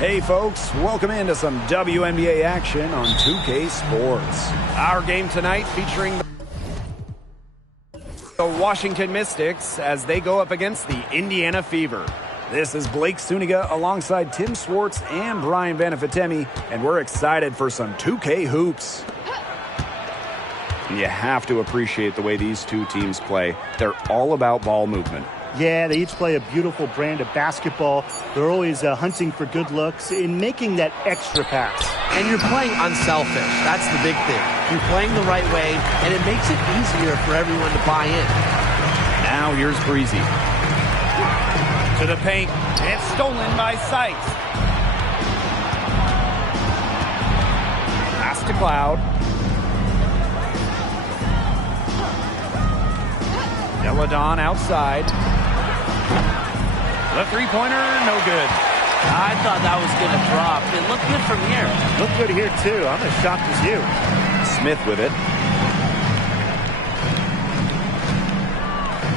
Hey folks, welcome into some WNBA action on 2K Sports. Our game tonight featuring the Washington Mystics as they go up against the Indiana Fever. This is Blake Suniga alongside Tim Swartz and Brian Vanafitemi, and we're excited for some 2K hoops. And you have to appreciate the way these two teams play. They're all about ball movement. Yeah, they each play a beautiful brand of basketball. They're always hunting for good looks in making that extra pass. And you're playing unselfish. That's the big thing. You're playing the right way, and it makes it easier for everyone to buy in. Now here's Breezy. To the paint. It's stolen by Sykes. Pass to Cloud. Deladon outside. The three-pointer, no good. I thought that was going to drop. It looked good from here. Looked good here, too. I'm as shocked as you. Smith with it.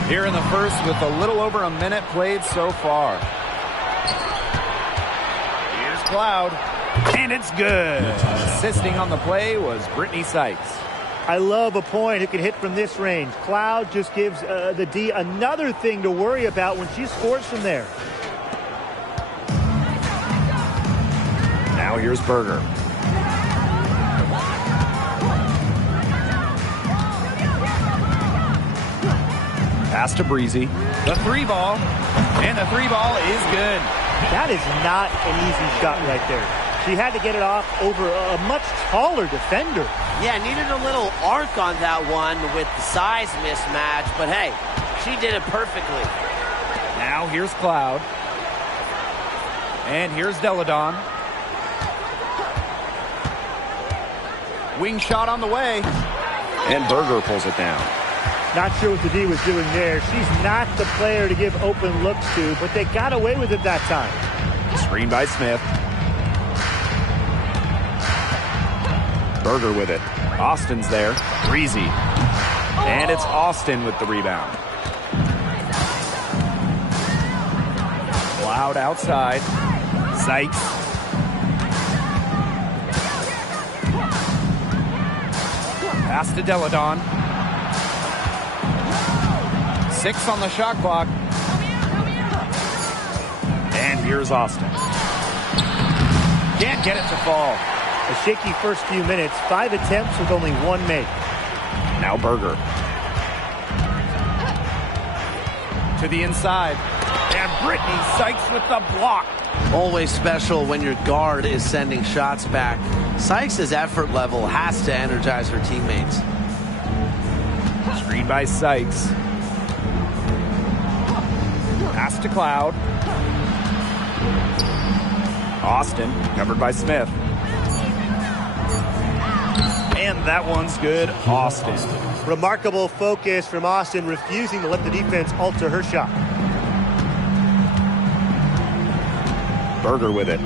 Here in the first with a little over a minute played so far. Here's Cloud. And it's good. Assisting on the play was Brittany Sykes. I love a point who can hit from this range. Cloud just gives the D another thing to worry about when she scores from there. Now here's Berger. Pass to Breezy. The three ball. And the three ball is good. That is not an easy shot right there. She had to get it off over a much taller defender. Yeah, needed a little arc on that one with the size mismatch, but hey, she did it perfectly. Now here's Cloud. And here's Deladon. Wing shot on the way. And Berger pulls it down. Not sure what the D was doing there. She's not the player to give open looks to, but they got away with it that time. Screen by Smith. Berger with it. Austin's there. Breezy. And it's Austin with the rebound. Cloud outside. Sykes. Pass to Deladon. 6 on the shot clock. And here's Austin. Can't get it to fall. A shaky first few minutes, 5 attempts with only 1 make. Now Berger. To the inside. And Brittany Sykes with the block. Always special when your guard is sending shots back. Sykes' effort level has to energize her teammates. Screen by Sykes. Pass to Cloud. Austin covered by Smith. And that one's good. Austin. Remarkable focus from Austin, refusing to let the defense alter her shot. Berger with it.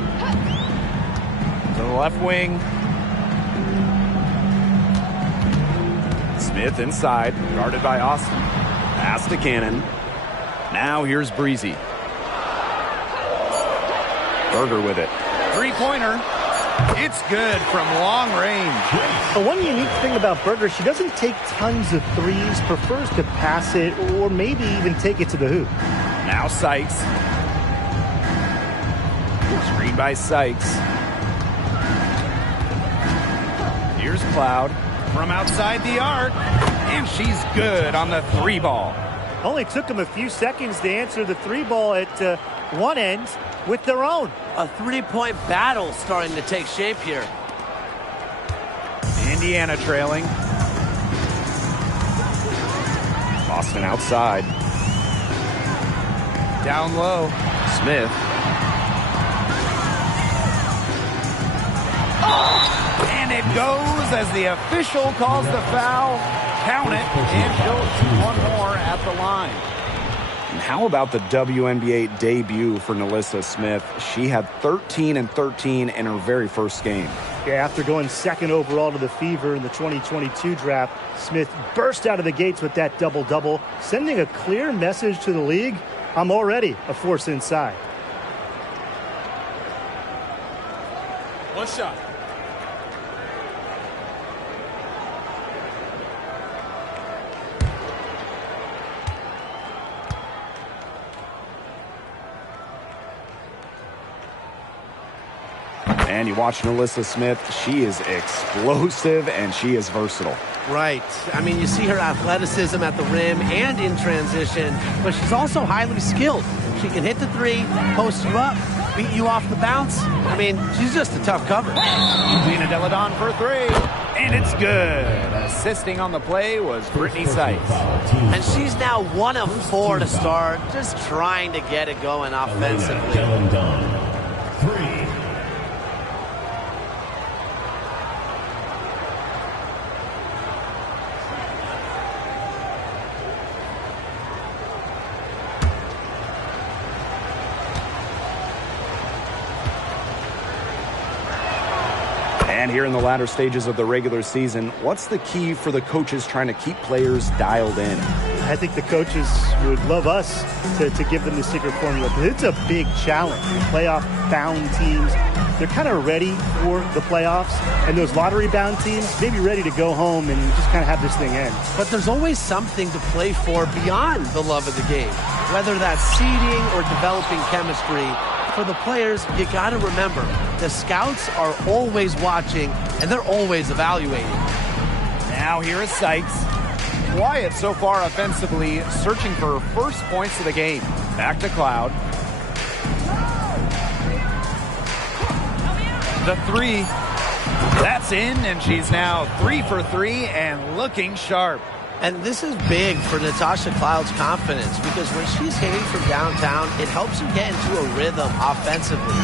To the left wing. Smith inside, guarded by Austin. Pass to Cannon. Now here's Breezy. Berger with it. Three-pointer. It's good from long range. But one unique thing about Berger, she doesn't take tons of threes, prefers to pass it or maybe even take it to the hoop. Now Sykes. Screen by Sykes. Here's Cloud from outside the arc. And she's good on the three ball. Only took them a few seconds to answer the three ball at one end with their own. A three-point battle starting to take shape here. Indiana trailing. Boston outside. Down low. Smith. And it goes as the official calls the foul. Count it, and she'll shoot one more at the line. And how about the WNBA debut for Nalissa Smith? She had 13 and 13 in her very first game. Yeah, after going second overall to the Fever in the 2022 draft, Smith burst out of the gates with that double-double, sending a clear message to the league. I'm already a force inside. One shot. And you watch Alyssa Smith. She is explosive and she is versatile. Right. I mean, you see her athleticism at the rim and in transition, but she's also highly skilled. She can hit the three, post you up, beat you off the bounce. I mean, she's just a tough cover. Lena Deladon for three. And it's good. Assisting on the play was Brittany Sykes. And she's now 1 of 4 to start, just trying to get it going offensively. Three. And here in the latter stages of the regular season, what's the key for the coaches trying to keep players dialed in? I think the coaches would love us to give them the secret formula. It's a big challenge. Playoff-bound teams, they're kind of ready for the playoffs. And those lottery-bound teams, may be ready to go home and just kind of have this thing end. But there's always something to play for beyond the love of the game, whether that's seeding or developing chemistry. For the players, you got to remember, the scouts are always watching, and they're always evaluating. Now here is Sykes. Quiet so far offensively, searching for first points of the game. Back to Cloud. The three. That's in, and she's now 3 for 3 and looking sharp. And this is big for Natasha Cloud's confidence because when she's hitting from downtown, it helps her get into a rhythm offensively.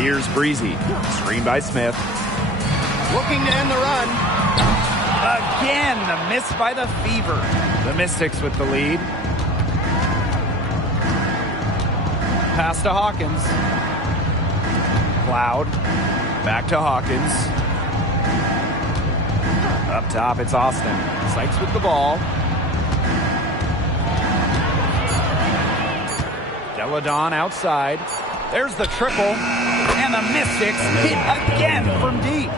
Here's Breezy. Screen by Smith. Looking to end the run. Again, the miss by the Fever. The Mystics with the lead. Pass to Hawkins. Cloud. Back to Hawkins. Up top, it's Austin. Sykes with the ball. Deladon outside. There's the triple. And the Mystics hit again from deep.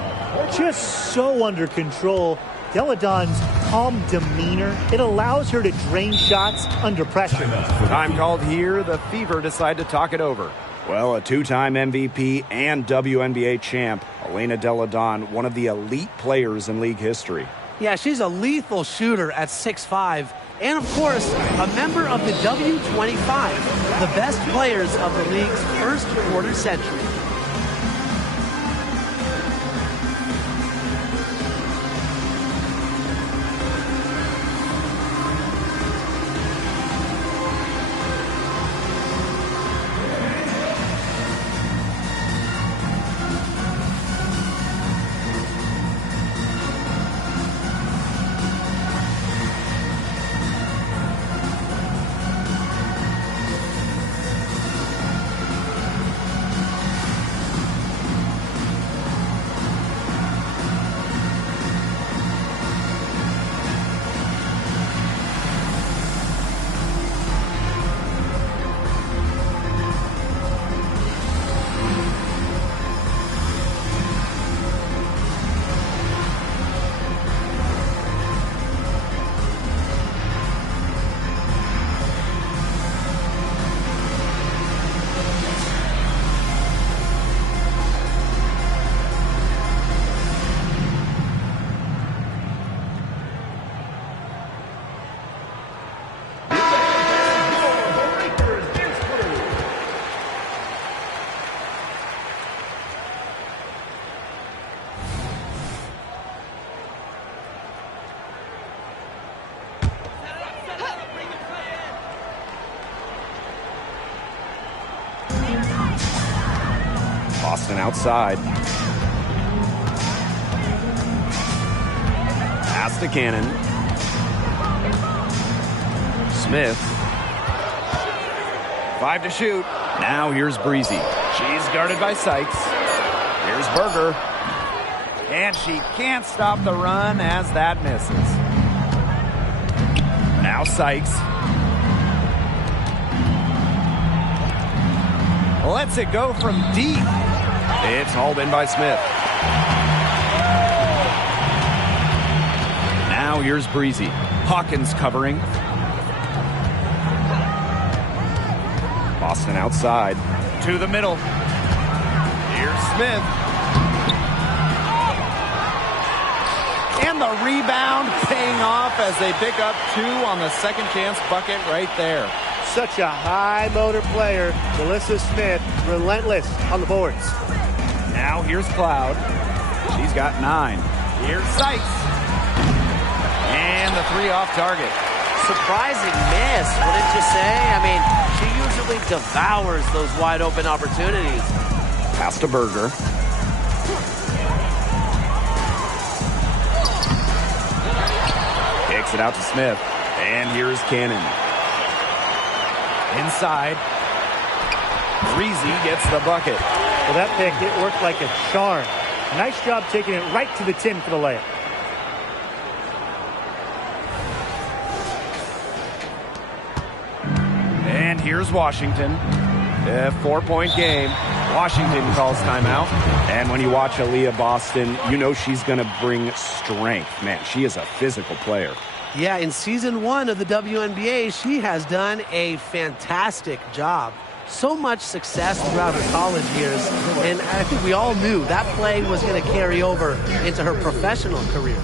Just so under control. Deladon's calm demeanor, it allows her to drain shots under pressure. Time called here. The Fever decide to talk it over. Well, a two-time MVP and WNBA champ, Elena Deladon, one of the elite players in league history. Yeah, she's a lethal shooter at 6'5", and of course, a member of the W25, the best players of the league's first quarter century. Austin outside. Pass to Cannon. Smith. 5 to shoot. Now here's Breezy. She's guarded by Sykes. Here's Berger. And she can't stop the run as that misses. Now Sykes. Lets it go from deep. It's hauled in by Smith. Now here's Breezy. Hawkins covering. Boston outside. To the middle. Here's Smith. And the rebound paying off as they pick up 2 on the second chance bucket right there. Such a high motor player. Melissa Smith, relentless on the boards. Now here's Cloud. She's got 9. Here's Sykes. And the 3 off target. Surprising miss, wouldn't you say? I mean, she usually devours those wide open opportunities. Pass to Berger. Kicks it out to Smith. And here's Cannon. Inside. Breezy gets the bucket. Well, that pick, it worked like a charm. Nice job taking it right to the tin for the layup. And here's Washington. A 4-point game. Washington calls timeout. And when you watch Aaliyah Boston, you know she's going to bring strength. Man, she is a physical player. Yeah, in season 1 of the WNBA, she has done a fantastic job. So much success throughout her college years, and I think we all knew that play was going to carry over into her professional career.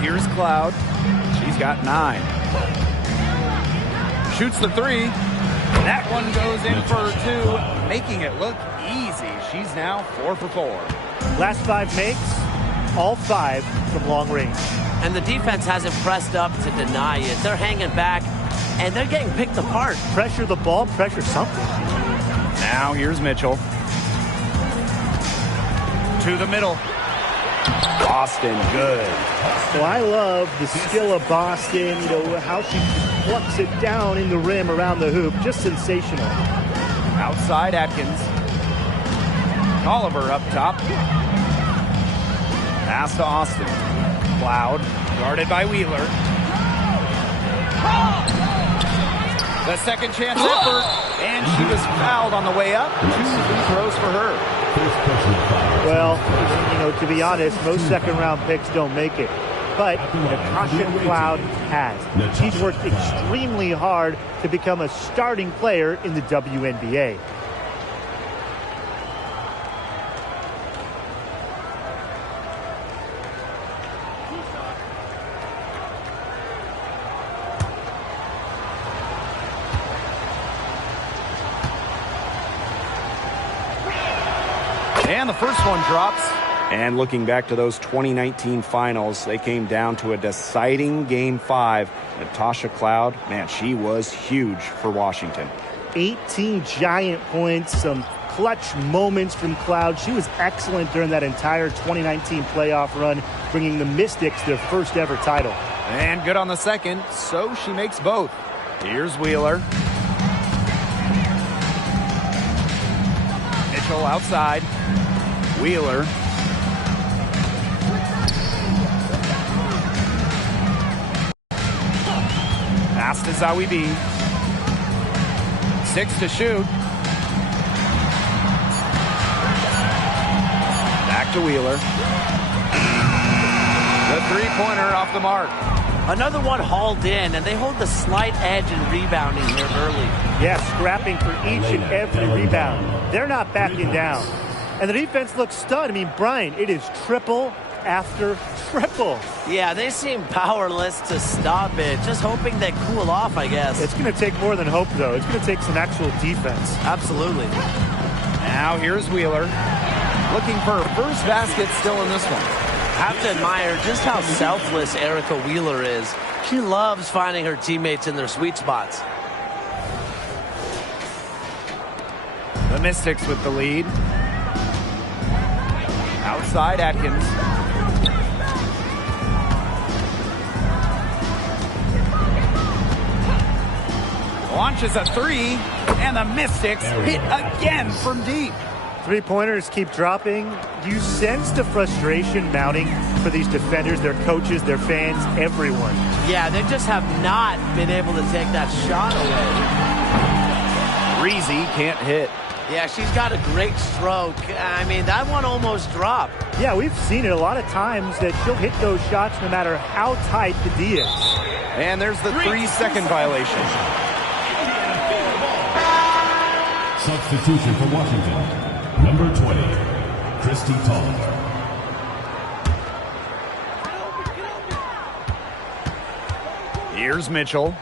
Here's Cloud. She's got 9. Shoots the 3. That one goes in for 2, making it look easy. She's now 4 for 4. Last 5 makes, all 5 from long range. And the defense hasn't pressed up to deny it. They're hanging back, and they're getting picked apart. Pressure the ball, pressure something. Now here's Mitchell. To the middle. Boston, good. Well, I love the skill of Boston, you know, how she plucks it down in the rim around the hoop. Just sensational. Outside Atkins. Oliver up top. Pass to Austin. Cloud, guarded by Wheeler. The second chance effort, and she was fouled on the way up. 2 free throws for her. Well, you know, to be honest, most second-round picks don't make it. But Natasha Cloud has. She's worked extremely hard to become a starting player in the WNBA. And the first one drops. And looking back to those 2019 finals, they came down to a deciding Game 5. Natasha Cloud, man, she was huge for Washington. 18 giant points, some clutch moments from Cloud. She was excellent during that entire 2019 playoff run, bringing the Mystics their first ever title. And good on the second, so she makes both. Here's Wheeler. Mitchell outside. Wheeler. Pass to Zawi B. 6 to shoot. Back to Wheeler. The three-pointer off the mark. Another one hauled in, and they hold the slight edge in rebounding here early. Yeah, scrapping for each and every rebound. They're not backing down. And the defense looks stunned. I mean, Brian, it is triple after triple. Yeah, they seem powerless to stop it. Just hoping they cool off, I guess. It's going to take more than hope, though. It's going to take some actual defense. Absolutely. Now here's Wheeler. Looking for her first basket still in this one. Have to admire just how selfless Erica Wheeler is. She loves finding her teammates in their sweet spots. The Mystics with the lead. Outside Atkins. Launches a three, and the Mystics hit again from deep. Three-pointers keep dropping. You sense the frustration mounting for these defenders, their coaches, their fans, everyone. Yeah, they just have not been able to take that shot away. Breezy can't hit. Yeah, she's got a great stroke. I mean, that one almost dropped. Yeah, we've seen it a lot of times that she'll hit those shots no matter how tight the D is. And there's the 3-second violation. Substitution for Washington. Number 20, Christy Tolliver. Here's Mitchell.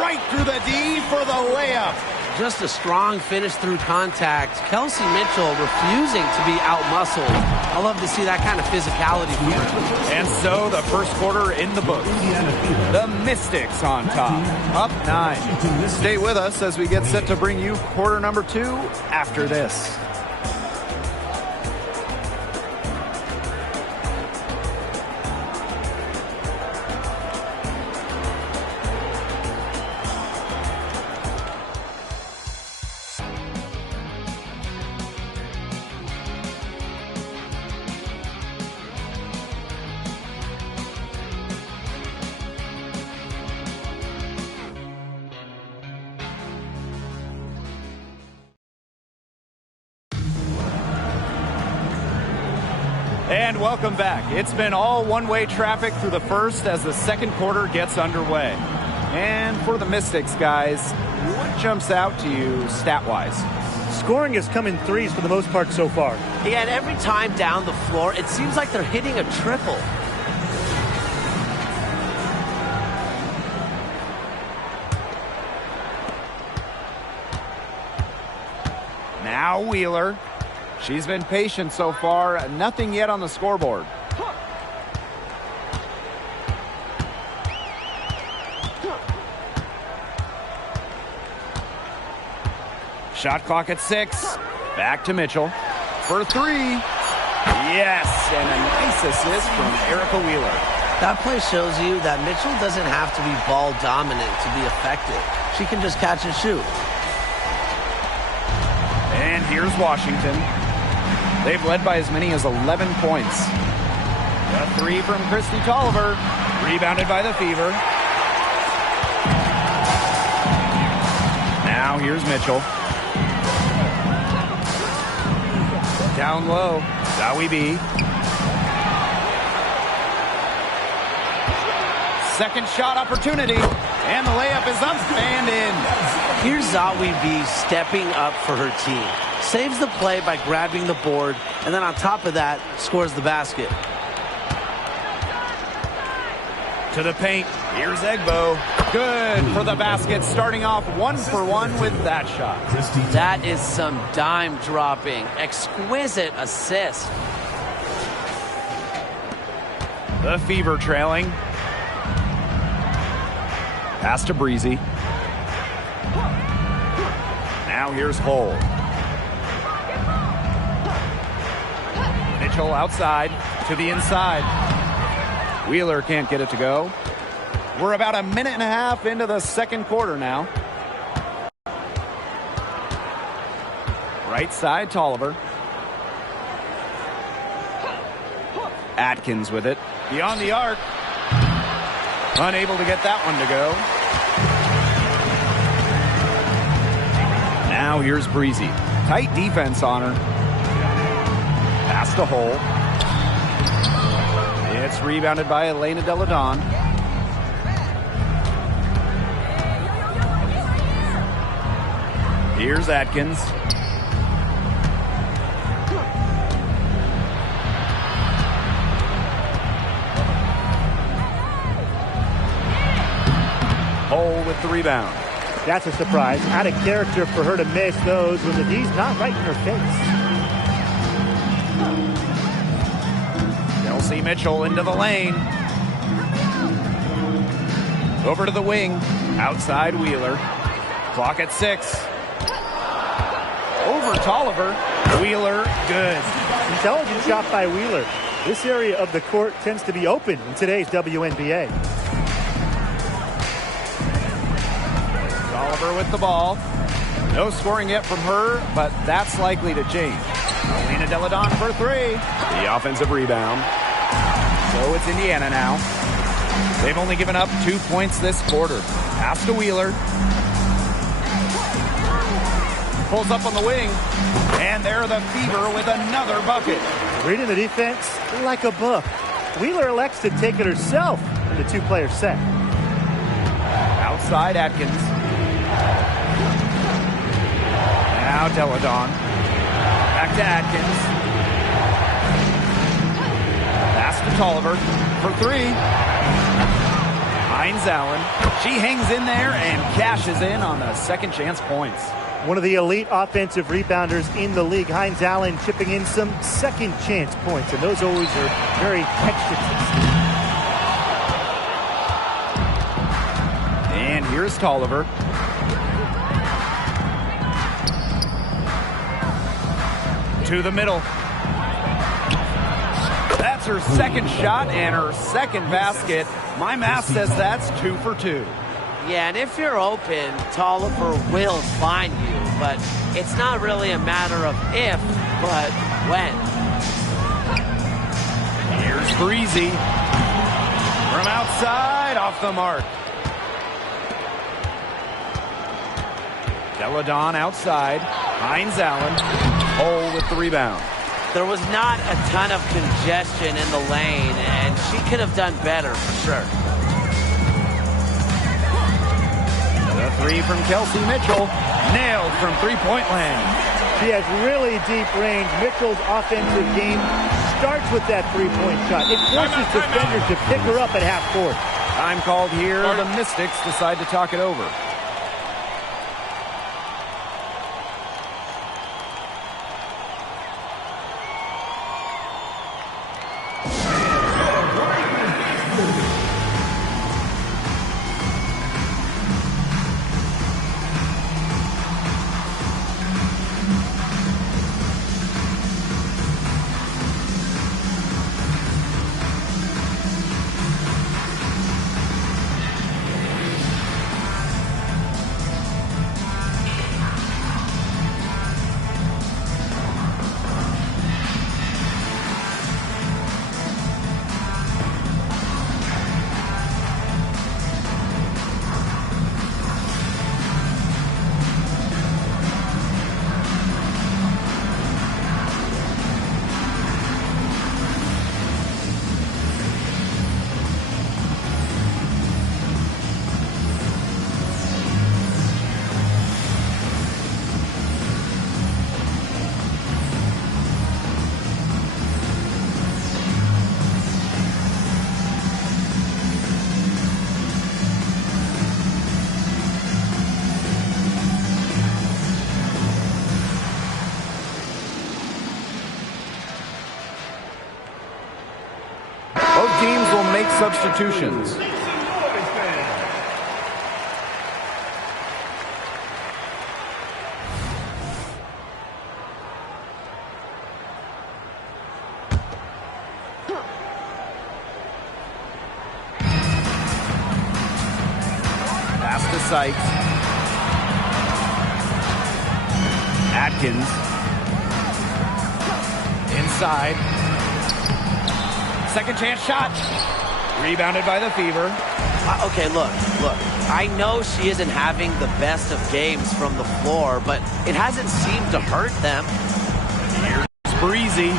Right through the D for the layup. Just a strong finish through contact. Kelsey Mitchell refusing to be out-muscled. I love to see that kind of physicality from her. And so the first quarter in the books. The Mystics on top, up 9. Stay with us as we get set to bring you quarter number 2 after this. And welcome back. It's been all one-way traffic through the first as the second quarter gets underway. And for the Mystics, guys, what jumps out to you stat-wise? Scoring has come in threes for the most part so far. Yeah, and every time down the floor, it seems like they're hitting a triple. Now Wheeler. She's been patient so far. Nothing yet on the scoreboard. Shot clock at 6. Back to Mitchell. For 3. Yes, and a nice assist from Erica Wheeler. That play shows you that Mitchell doesn't have to be ball dominant to be effective. She can just catch and shoot. And here's Washington. They've led by as many as 11 points. A 3 from Christy Tolliver. Rebounded by the Fever. Now here's Mitchell. Down low. Zawi B. Second shot opportunity. And the layup is up and in. Here's Zawi B stepping up for her team. Saves the play by grabbing the board, and then on top of that, scores the basket. To the paint. Here's Egbo. Good for the basket, starting off 1 for 1 with that shot. That is some dime dropping. Exquisite assist. The Fever trailing. Pass to Breezy. Now here's Hull. Mitchell outside to the inside. Wheeler can't get it to go. We're about a minute and a half into the second quarter now. Right side, Tolliver. Atkins with it. Beyond the arc. Unable to get that one to go. Now here's Breezy. Tight defense on her. Pass to Hole. It's rebounded by Elena Deladon. Here's Atkins. Hole with the rebound. That's a surprise. Out of character for her to miss those when the D's not right in her face. Kelsey Mitchell into the lane. Over to the wing. Outside Wheeler. Clock at 6. Over Tolliver. Wheeler, good. Intelligent shot by Wheeler. This area of the court tends to be open in today's WNBA. Tolliver with the ball. No scoring yet from her, but that's likely to change. Elena Deladon for 3. The offensive rebound. So it's Indiana now. They've only given up 2 points this quarter. Pass to Wheeler. Pulls up on the wing. And there the Fever with another bucket. Reading the defense like a book. Wheeler elects to take it herself in the two-player set. Outside Atkins. Now Deladon. Back to Atkins. Pass to Tolliver for 3. Hines Allen. She hangs in there and cashes in on the second chance points. One of the elite offensive rebounders in the league. Hines Allen chipping in some second chance points, and those always are very extra tasty. And here's Tolliver. To the middle. That's her second shot and her second basket. My math says that's 2 for 2. Yeah, and if you're open, Tolliver will find you, but it's not really a matter of if, but when. Here's Breezy. From outside, off the mark. Deladon outside. Hines Allen. Hole with the rebound. There was not a ton of congestion in the lane, and she could have done better for sure. The 3 from Kelsey Mitchell. Nailed from three-point land. She has really deep range. Mitchell's offensive game starts with that three-point shot. It forces defenders to pick her up at half court. Time called here. The Mystics decide to talk it over. Both teams will make substitutions. Sykes. Atkins. Inside. Second chance shot. Rebounded by the Fever. Okay, look. I know she isn't having the best of games from the floor, but it hasn't seemed to hurt them. Here's Breezy.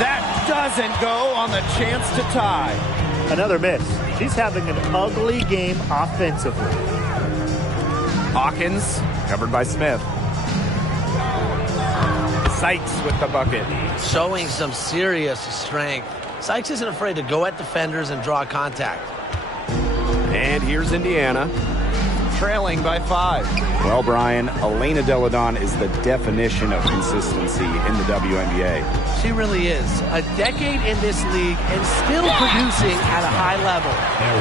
That doesn't go on the chance to tie. Another miss. She's having an ugly game offensively. Hawkins, covered by Smith. Sykes with the bucket. Showing some serious strength. Sykes isn't afraid to go at defenders and draw contact. And here's Indiana, trailing by 5. Well, Brian, Elena Delle Donne is the definition of consistency in the WNBA. She really is. A decade in this league and still producing at a high level.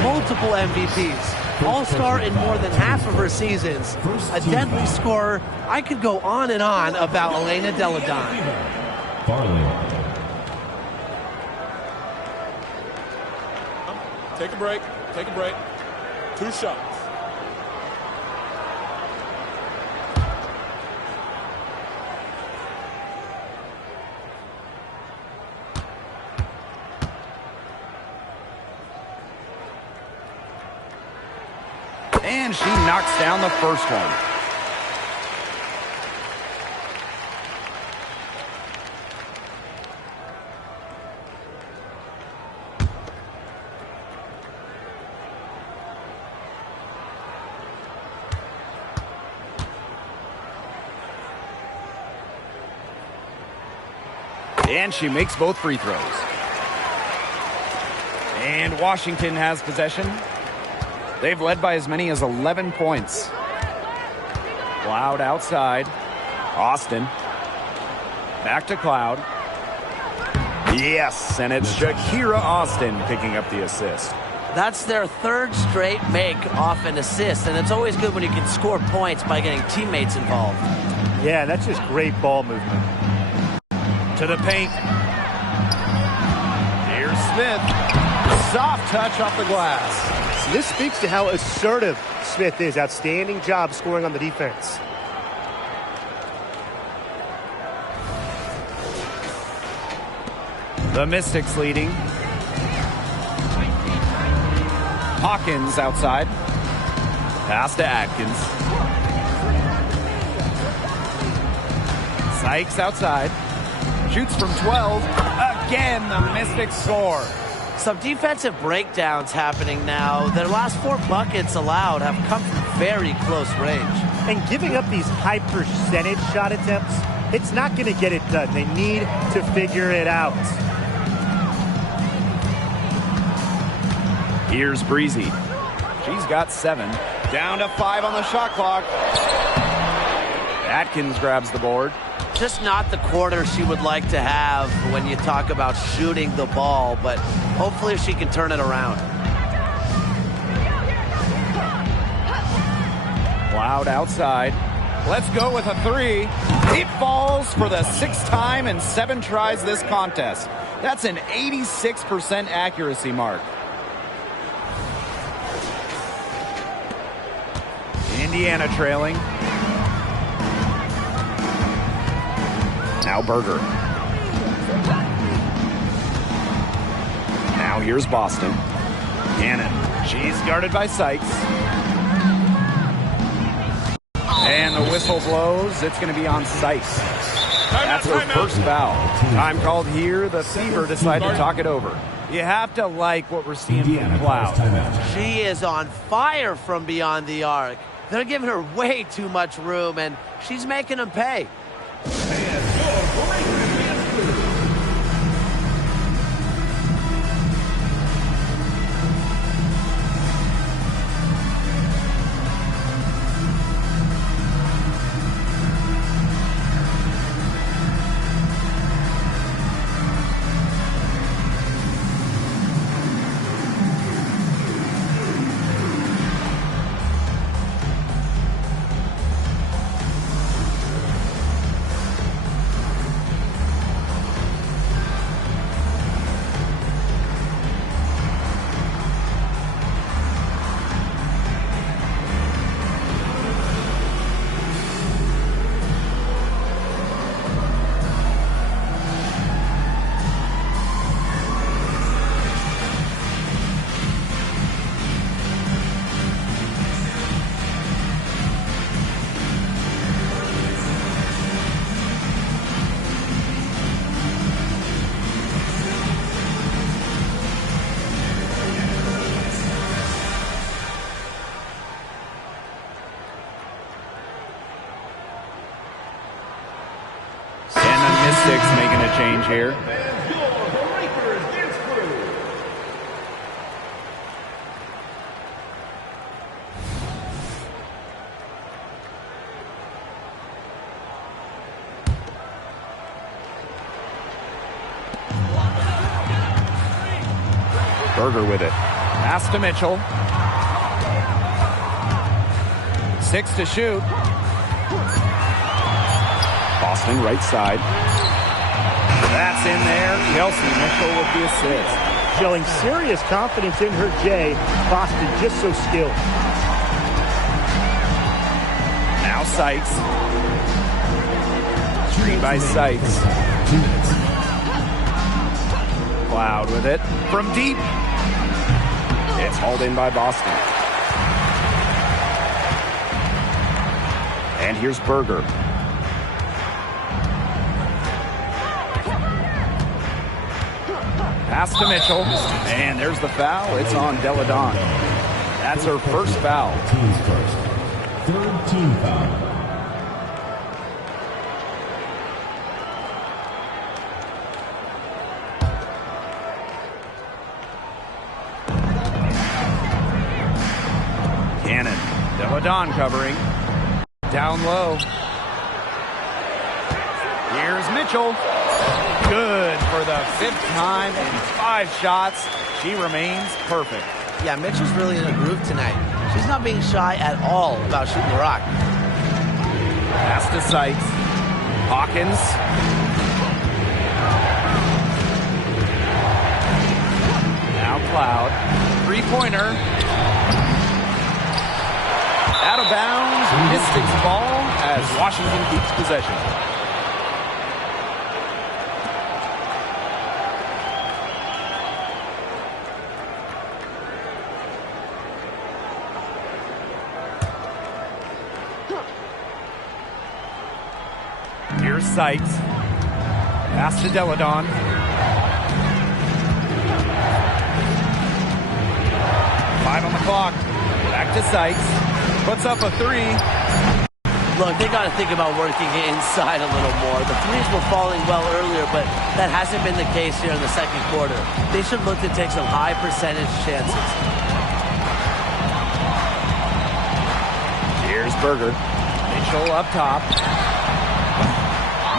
Multiple MVPs. All-star in more than half of her seasons. A deadly scorer. I could go on and on about Elena Delle Donne. Take a break. Take a break. 2 shots. And she knocks down the first one. And she makes both free throws. And Washington has possession. They've led by as many as 11 points. Cloud outside. Austin. Back to Cloud. Yes, and it's Shakira Austin picking up the assist. That's their 3rd straight make off an assist, and it's always good when you can score points by getting teammates involved. Yeah, that's just great ball movement. To the paint. Here's Smith. Soft touch off the glass. This speaks to how assertive Smith is. Outstanding job scoring on the defense. The Mystics leading. Hawkins outside. Pass to Atkins. Sykes outside. Shoots from 12. Again, the Mystics score. Some defensive breakdowns happening now. Their last 4 buckets allowed have come from very close range. And giving up these high percentage shot attempts, it's not going to get it done. They need to figure it out. Here's Breezy. She's got 7. Down to 5 on the shot clock. Atkins grabs the board. Just not the quarter she would like to have when you talk about shooting the ball, but hopefully she can turn it around. Cloud outside. Let's go with a 3. It falls for the 6th time in 7 tries this contest. That's an 86% accuracy mark. Indiana trailing. Now Berger. Now here's Boston. Cannon. She's guarded by Sykes. And the whistle blows. It's going to be on Sykes. That's her first foul. Time called here. The Fever decide to talk it over. You have to like what we're seeing from Cloud. She is on fire from beyond the arc. They're giving her way too much room, and she's making them pay. Mystics making a change here. Berger with it. Pass to Mitchell. 6 to shoot. Boston right side. That's in there. Kelsey Mitchell with the assist. Showing serious confidence in her J. Boston just so skilled. Now Sykes. Screen by Sykes. Cloud with it. From deep. It's hauled in by Boston. And here's Berger. Pass to Mitchell. And there's the foul. It's on Deladon. That's her first foul. Team's first. Third team foul. Cannon. Deladon covering. Down low. Here's Mitchell. Good for the 5th time in 5 shots. She remains perfect. Yeah, Mitchell's really in a groove tonight. She's not being shy at all about shooting the rock. Pass to Sykes. Hawkins. Now Cloud. 3-pointer. Out of bounds. Mystics ball as Washington keeps possession. Here's Sykes. Pass to Deladon. Five on the clock. Back to Sykes. Puts up a 3. Look, they got to think about working it inside a little more. The threes were falling well earlier, but that hasn't been the case here in the second quarter. They should look to take some high percentage chances. Here's Berger. Mitchell up top.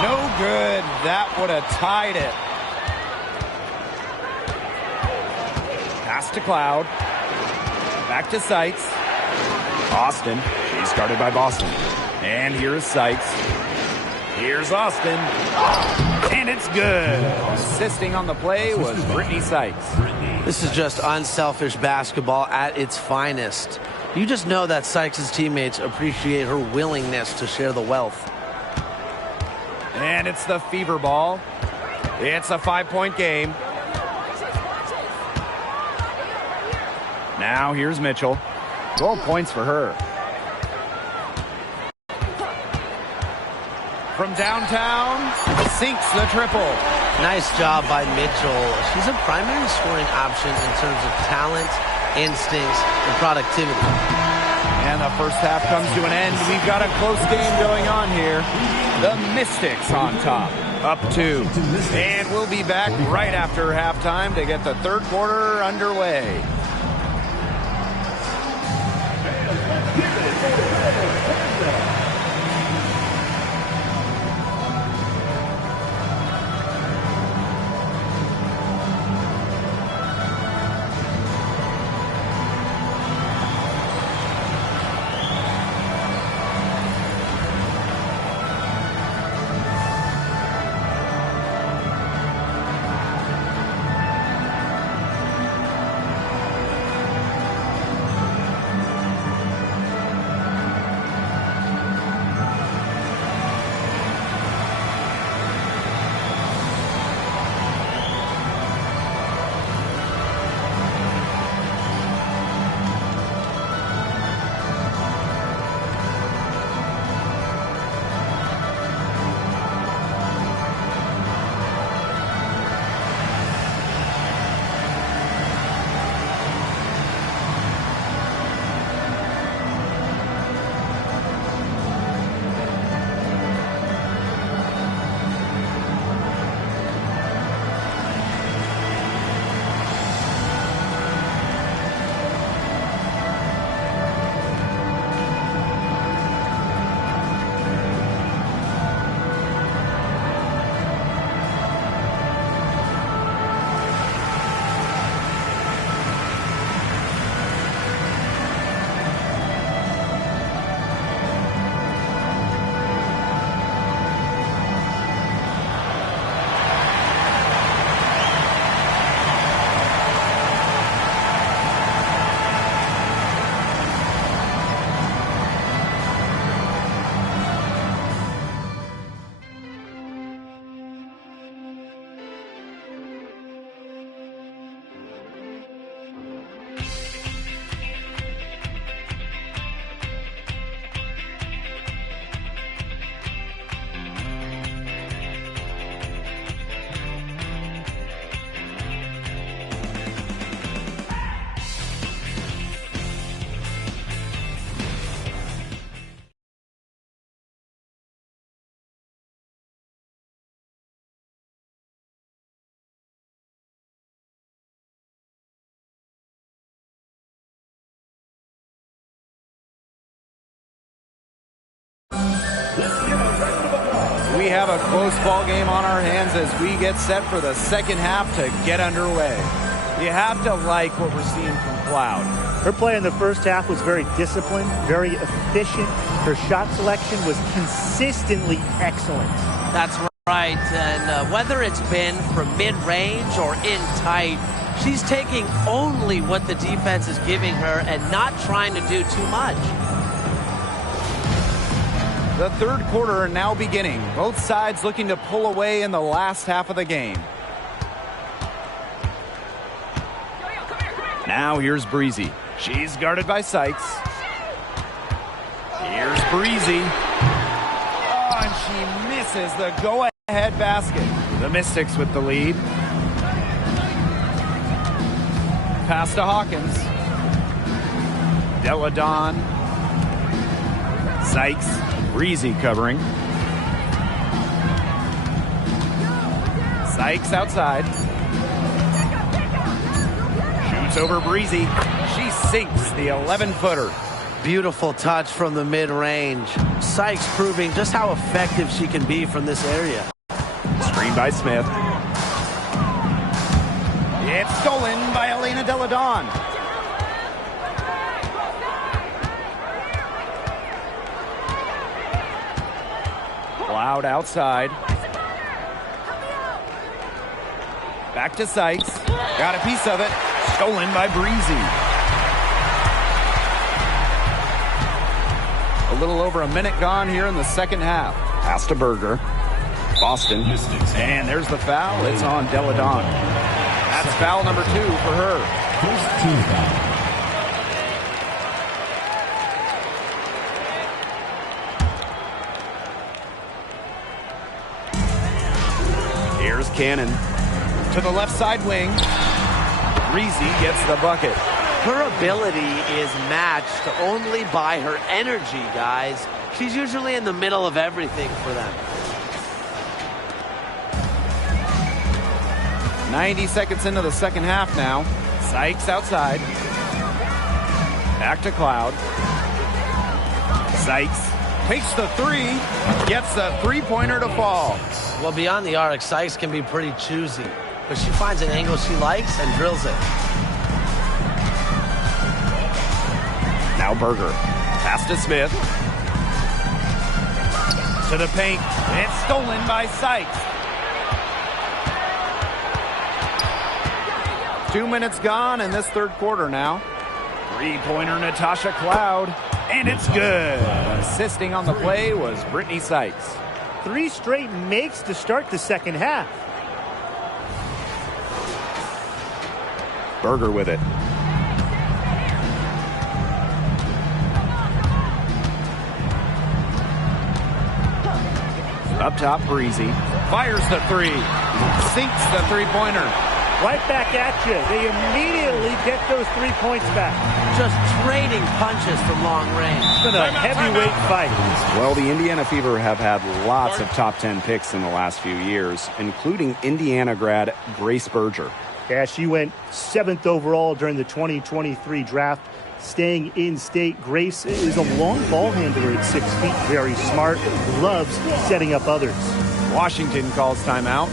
No good. That would have tied it. Pass to Cloud. Back to Sykes. Austin. She's guarded by Boston. And here's Sykes. Here's Austin. And it's good. Assisting on the play was Brittany Sykes. This is just unselfish basketball at its finest. You just know that Sykes' teammates appreciate her willingness to share the wealth. And it's the Fever ball. It's a 5-point game. Now here's Mitchell. 12 points for her. From downtown, sinks the triple. Nice job by Mitchell. She's a primary scoring option in terms of talent, instincts, and productivity. And the first half comes to an end. We've got a close game going on here. The Mystics on top, up 2. And we'll be back right after halftime to get the third quarter underway. we have a close ball game on our hands as we get set for the second half to get underway. You have to like what we're seeing from Cloud. Her play in the first half was very disciplined, very efficient. Her shot selection was consistently excellent. That's right, and whether it's been from mid-range or in tight, she's taking only what the defense is giving her and not trying to do too much. The third quarter now beginning. Both sides looking to pull away in the last half of the game. Now here's Breezy. She's guarded by Sykes. Here's Breezy. Oh, and she misses the go-ahead basket. The Mystics with the lead. Pass to Hawkins. Deladon. Sykes. Breezy covering. Sykes outside. Shoots over Breezy. She sinks the 11-footer. Beautiful touch from the mid-range. Sykes proving just how effective she can be from this area. Screen by Smith. It's stolen by Elena Deladon. Cloud outside. Back to Sykes. Got a piece of it. Stolen by Breezy. A little over a minute gone here in the second half. Pass to Berger. Boston. And there's the foul. It's on Deladon. That's foul number 2 for her. First team foul. Here's Cannon to the left side wing. Breezy gets the bucket. Her ability is matched only by her energy, guys. She's usually in the middle of everything for them. 90 seconds into the second half now. Sykes outside. Back to Cloud. Sykes takes the three. Gets the three-pointer to fall. Well, beyond the arc, Sykes can be pretty choosy, but she finds an angle she likes and drills it. Now Berger. Pass to Smith. To the paint. It's stolen by Sykes. 2 minutes gone in this third quarter now. Three-pointer Natasha Cloud. And it's good. Assisting on the play was Brittany Sykes. 3 straight makes to start the second half. Berger with it. Up top, Breezy. Fires the three. Sinks the three-pointer. Right back at you. They immediately get those 3 points back. Just trading punches from long range. It's been a heavyweight fight. Well, the Indiana Fever have had lots of top 10 picks in the last few years, including Indiana grad Grace Berger. Yeah, she went 7th overall during the 2023 draft. Staying in state, Grace is a long ball handler at 6 feet. Very smart, loves setting up others. Washington calls timeout.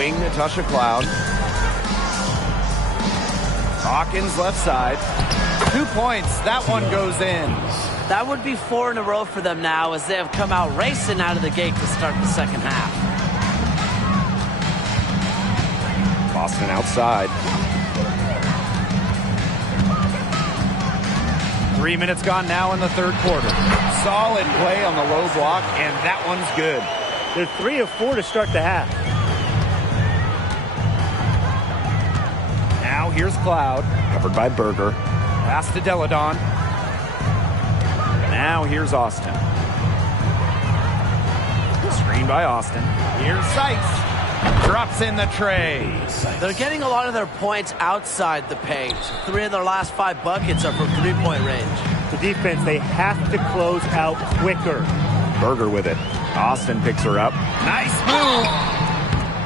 wing, Natasha Cloud. Hawkins left side. 2 points. That one goes in. That would be 4 in a row for them now as they have come out racing out of the gate to start the second half. Boston outside. 3 minutes gone now in the third quarter. Solid play on the low block, and that one's good. They're 3 of 4 to start the half. Now here's Cloud, covered by Berger. Pass to Deladon. Now here's Austin. Screen by Austin. Here's Sykes. Drops in the tray. They're getting a lot of their points outside the paint. 3 of their last 5 buckets are from three-point range. The defense, they have to close out quicker. Berger with it. Austin picks her up. Nice move.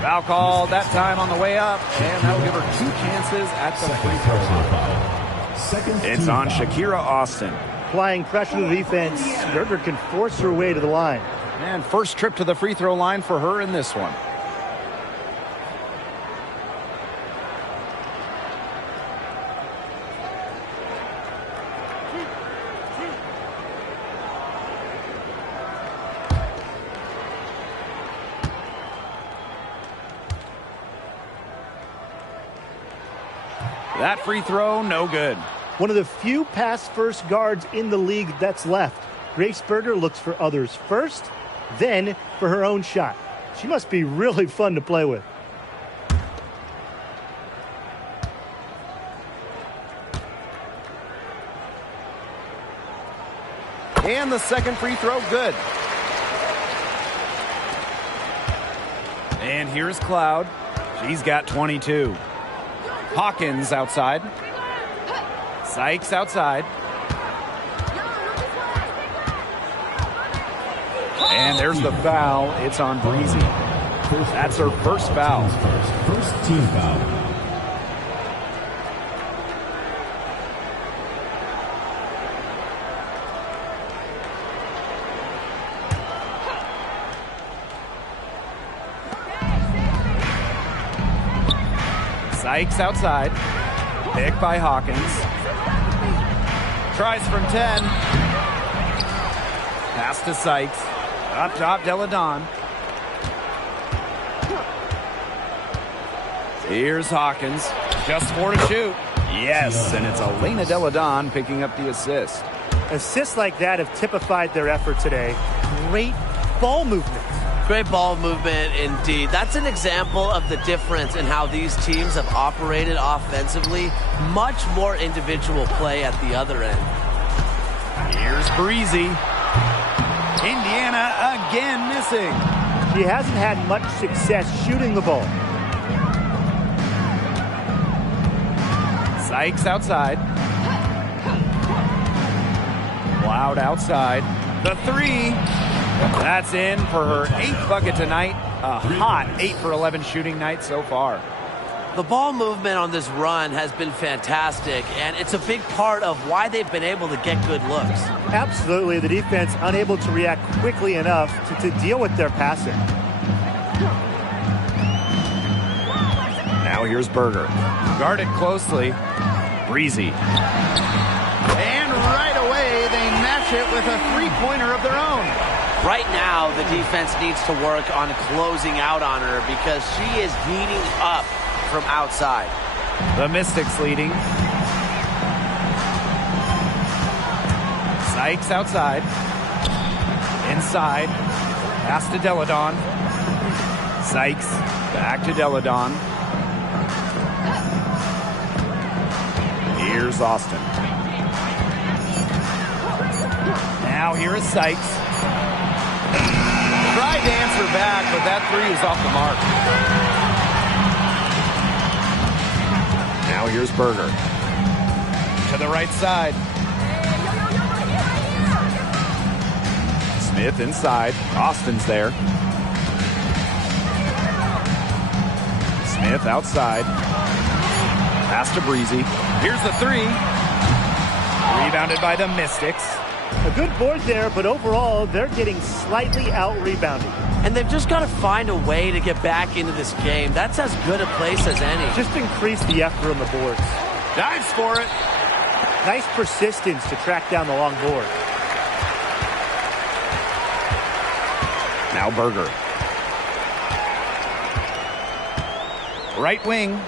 Foul called that time on the way up, and that'll give her 2 chances at the free throw line. It's on Shakira Austin. Applying pressure to the defense, Berger can force her way to the line. And first trip to the free throw line for her in this one. That free throw, no good. One of the few pass-first guards in the league that's left. Grace Berger looks for others first, then for her own shot. She must be really fun to play with. And the second free throw, good. And here's Cloud. She's got 22. Hawkins outside. Sykes outside. And there's the foul. It's on Breezy. That's her first foul. First team foul. Sykes outside. Pick by Hawkins. Tries from 10. Pass to Sykes. Up top, Deladon. Here's Hawkins. Just 4 to shoot. Yes, and it's Elena Deladon picking up the assist. Assists like that have typified their effort today. Great ball movement. Great ball movement indeed. That's an example of the difference in how these teams have operated offensively. Much more individual play at the other end. Here's Breezy. Indiana again missing. She hasn't had much success shooting the ball. Sykes outside. Cloud outside. The 3. That's in for her 8th bucket tonight. A hot 8 for 11 shooting night so far. The ball movement on this run has been fantastic, and it's a big part of why they've been able to get good looks. Absolutely. The defense unable to react quickly enough to deal with their passing. Now here's Berger. Guarded closely. Breezy. And right away, they match it with a three-pointer of their own. Right now, the defense needs to work on closing out on her because she is heating up from outside. The Mystics leading. Sykes outside. Inside. Pass to Deladon. Sykes back to Deladon. Here's Austin. Now here is Sykes. Tried to answer back, but that 3 is off the mark. Now here's Berger. To the right side. Smith inside. Austin's there. Smith outside. Pass to Breezy. Here's the 3. Rebounded by the Mystics. A good board there, but overall, they're getting slightly out-rebounded. And they've just got to find a way to get back into this game. That's as good a place as any. Just increase the effort on the boards. Dives for it. Nice persistence to track down the long board. Now Berger. Right wing.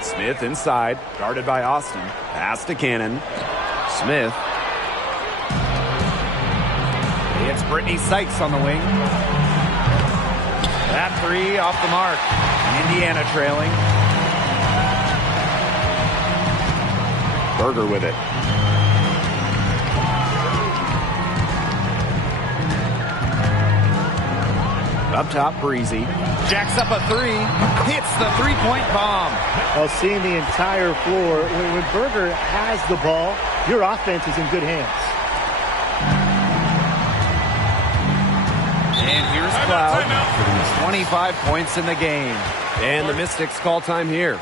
Smith inside, guarded by Austin. Pass to Cannon. Smith. It's Brittany Sykes on the wing. That three off the mark. Indiana trailing. Berger with it. Up top, Breezy. Jacks up a three. Hits the three-point bomb. Well, seeing the entire floor, when Berger has the ball, your offense is in good hands. And here's Cloud. 25 points in the game. And the Mystics call time here.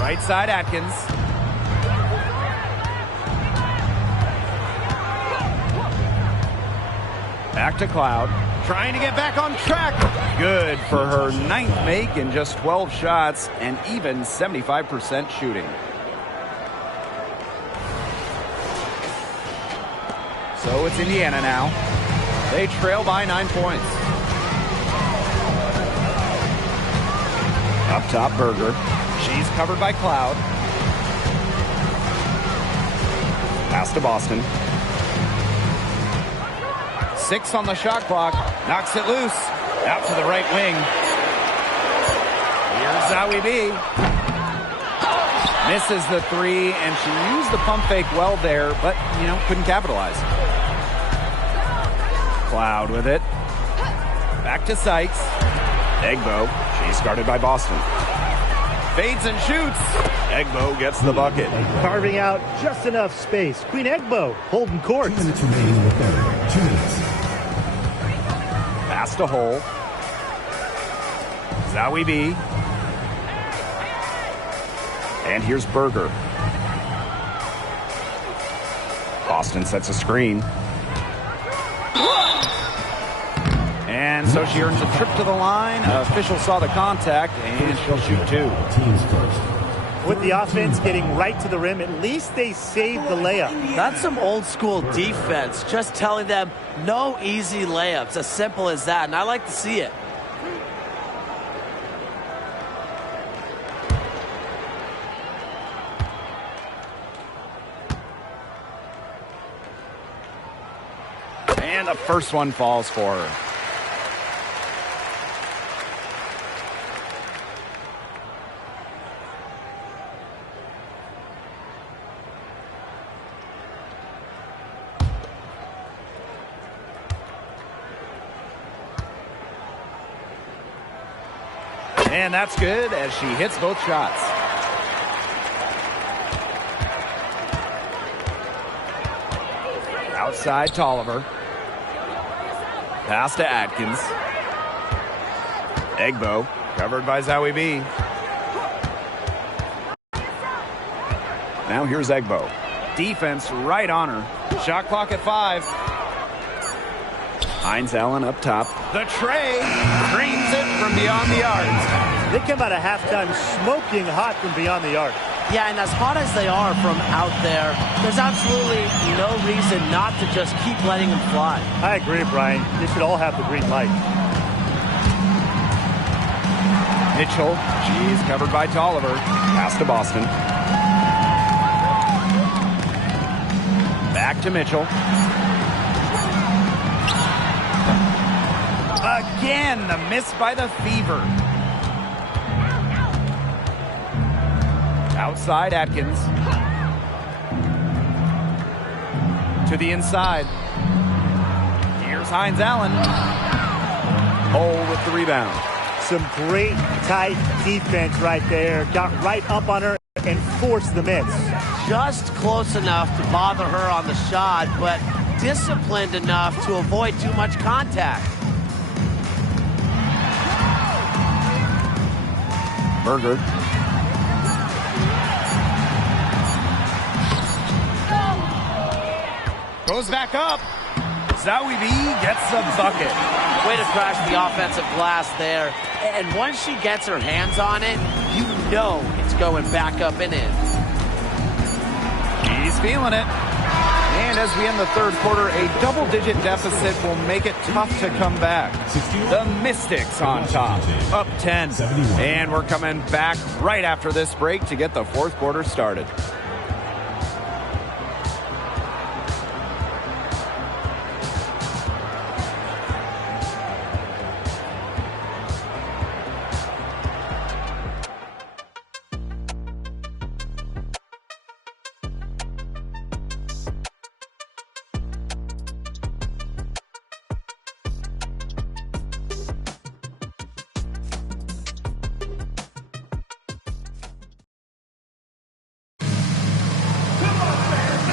Right side, Atkins. Back to Cloud. Trying to get back on track. Good for her ninth make in just 12 shots and even 75% shooting. So it's Indiana now. They trail by 9 points. Up top, Berger. She's covered by Cloud. Pass to Boston. 6 on the shot clock. Knocks it loose. Out to the right wing. Here's Zowie B. Misses the three, and she used the pump fake well there, but, couldn't capitalize. Cloud with it. Back to Sykes. Egbo. She's guarded by Boston. Fades and shoots. Egbo gets the bucket. Carving out just enough space. Queen Egbo holding court. 2 minutes remaining in the third. 2 minutes. Pass to Hole. Zowie B. And here's Berger. Boston sets a screen. And so she earns a trip to the line. Official saw the contact, and she'll shoot 2. Teams first. With the offense getting right to the rim, at least they saved the layup. That's some old school defense, just telling them no easy layups, as simple as that, and I like to see it. And the first one falls for her. And that's good as she hits both shots. Outside Tolliver. Pass to Atkins. Egbo covered by Zowie B. Now here's Egbo. Defense right on her. Shot clock at 5. Hines Allen up top. The tray screams it from beyond the arc. They come out of halftime smoking hot from beyond the arc. Yeah, and as hot as they are from out there, there's absolutely no reason not to just keep letting them fly. I agree, Brian. They should all have the green light. Mitchell, she's covered by Tolliver. Pass to Boston. Back to Mitchell. Again, the miss by the Fever. Outside Atkins. To the inside. Here's Hines Allen. Hole with the rebound. Some great tight defense right there. Got right up on her and forced the miss. Just close enough to bother her on the shot, but disciplined enough to avoid too much contact. Berger. Goes back up. Zowie B gets the bucket. Way to crash the offensive glass there. And once she gets her hands on it, you know it's going back up and in. He's feeling it. And as we end the third quarter, a double-digit deficit will make it tough to come back. The Mystics on top, up 10. And we're coming back right after this break to get the fourth quarter started.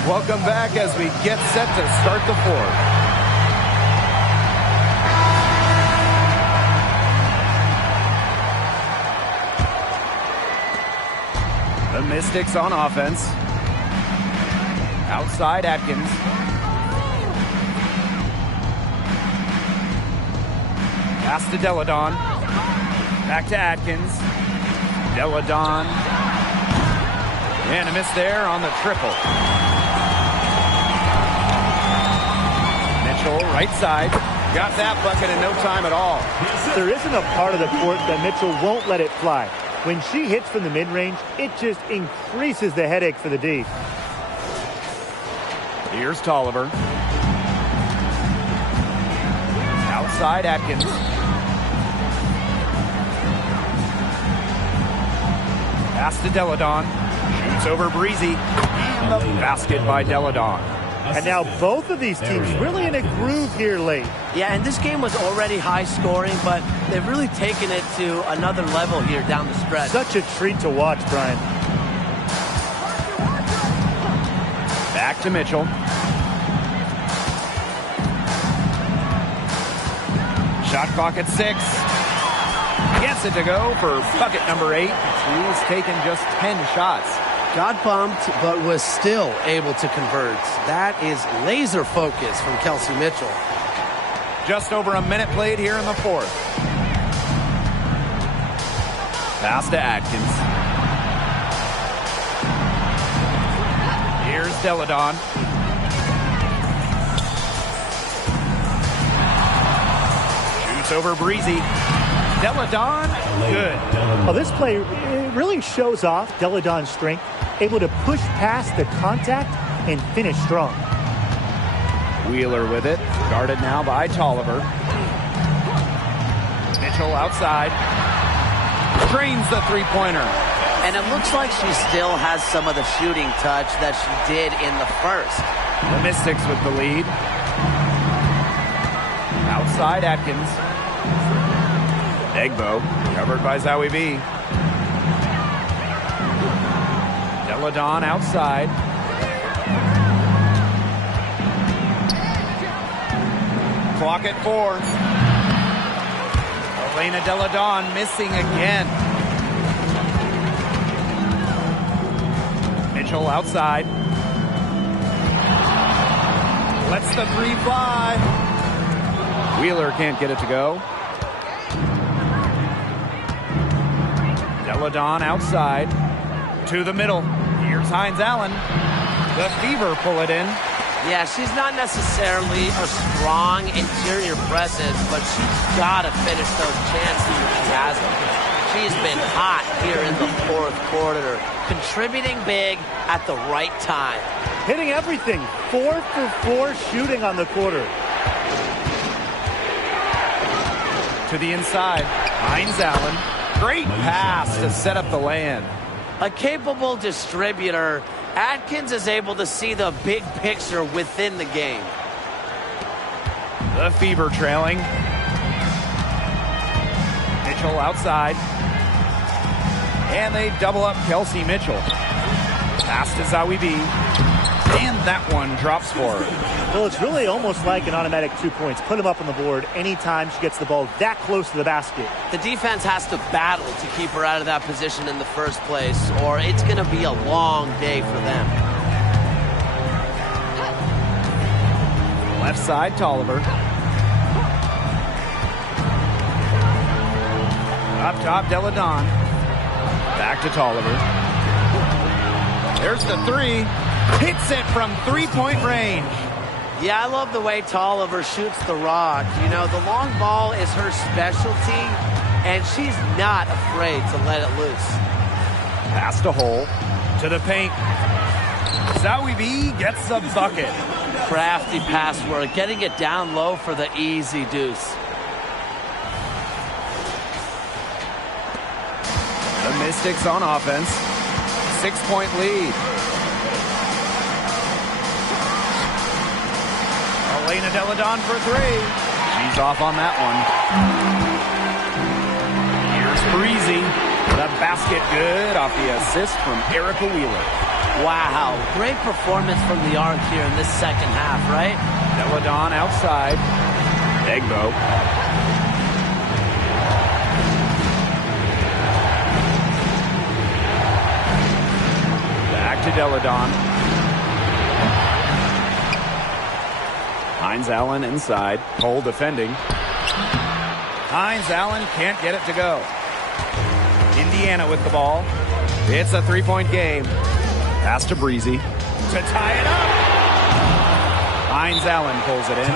Welcome back as we get set to start the fourth. The Mystics on offense. Outside Atkins. Pass to Deladon. Back to Atkins. Deladon. And a miss there on the triple. Mitchell, right side. Got that bucket in no time at all. There isn't a part of the court that Mitchell won't let it fly. When she hits from the mid-range, it just increases the headache for the D. Here's Tolliver. Outside Atkins. Pass to Deladon. Shoots over Breezy. And the basket by Deladon. And now both of these teams really in a groove here late. Yeah, and this game was already high scoring, but they've really taken it to another level here down the stretch. Such a treat to watch, Brian. Back to Mitchell. Shot clock at 6. Gets it to go for bucket number 8. She's taken just 10 shots. Got bumped, but was still able to convert. That is laser focus from Kelsey Mitchell. Just over a minute played here in the fourth. Pass to Atkins. Here's Deladon. Shoots over Breezy. Deladon, good. Well, this play it really shows off Deladon's strength, able to push past the contact and finish strong. Wheeler with it, guarded now by Tolliver. Mitchell outside. Drains the three-pointer. And it looks like she still has some of the shooting touch that she did in the first. The Mystics with the lead. Outside Atkins. Egbo, covered by Zowie B. Deladon outside. Clock at 4. Elena Deladon missing again. Mitchell outside. Lets the 3 fly. Wheeler can't get it to go. Deladon outside. To the middle. Here's Hines Allen. The Fever pull it in. Yeah, she's not necessarily a strong interior presence, but she's got to finish those chances when she has them. She's been hot here in the fourth quarter, contributing big at the right time. Hitting everything. 4 for 4 shooting on the quarter. To the inside. Hines Allen. Great pass to set up the land. A capable distributor, Atkins is able to see the big picture within the game. The Fever trailing. Mitchell outside. And they double up Kelsey Mitchell. Pass to Zowie B. And that one drops for her. Well, it's really almost like an automatic 2 points. Put him up on the board anytime she gets the ball that close to the basket. The defense has to battle to keep her out of that position in the first place, or it's going to be a long day for them. Left side, Tolliver. Up top, Deladon. Back to Tolliver. There's the 3. Hits it from 3-point range. Yeah, I love the way Tolliver shoots the rock. You know, the long ball is her specialty, and she's not afraid to let it loose. Pass to Hole. To the paint. Zowie B gets the bucket. Crafty pass work, getting it down low for the easy deuce. The Mystics on offense. 6-point lead. Elena Deladon for 3. She's off on that one. Here's Breezy. The basket good off the assist from Erica Wheeler. Wow, great performance from the arc here in this second half, right? Deladon outside. Egbo. Back to Deladon. Hines Allen inside. Cole defending. Hines Allen can't get it to go. Indiana with the ball. It's a 3-point game. Pass to Breezy. To tie it up. Hines Allen pulls it in.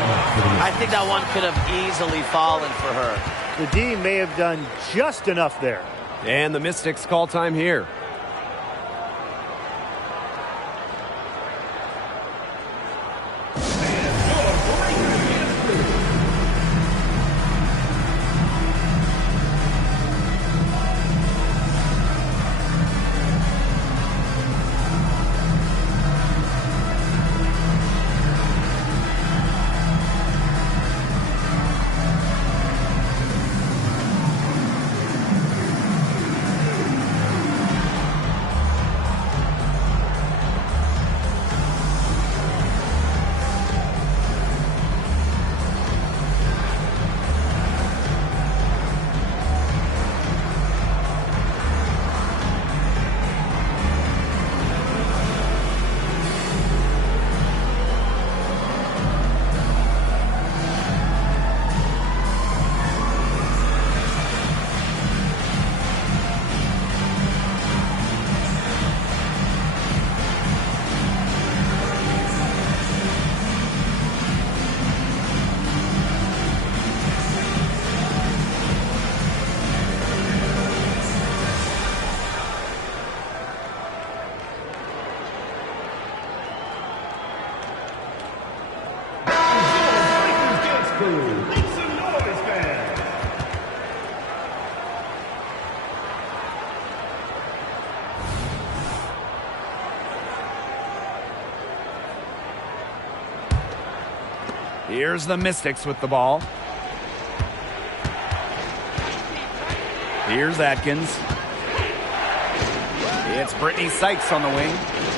I think that one could have easily fallen for her. The D may have done just enough there. And the Mystics call time here. Here's the Mystics with the ball. Here's Atkins. It's Brittany Sykes on the wing.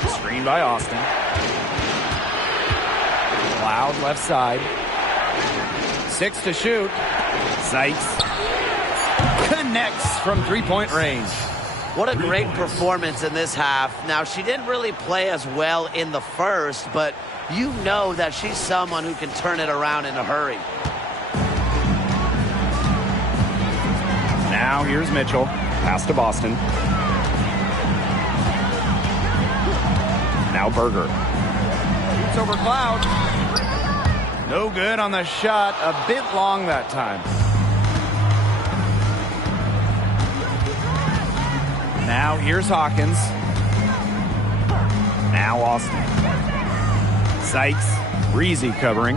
Screened by Austin. Cloud left side. 6 to shoot. Sykes connects from three-point range. What a great performance in this half. Now, she didn't really play as well in the first, but you know that she's someone who can turn it around in a hurry. Now here's Mitchell. Pass to Boston. Now Berger. It's over Cloud. No good on the shot. A bit long that time. Now here's Hawkins. Now Austin. Sykes. Reezy covering.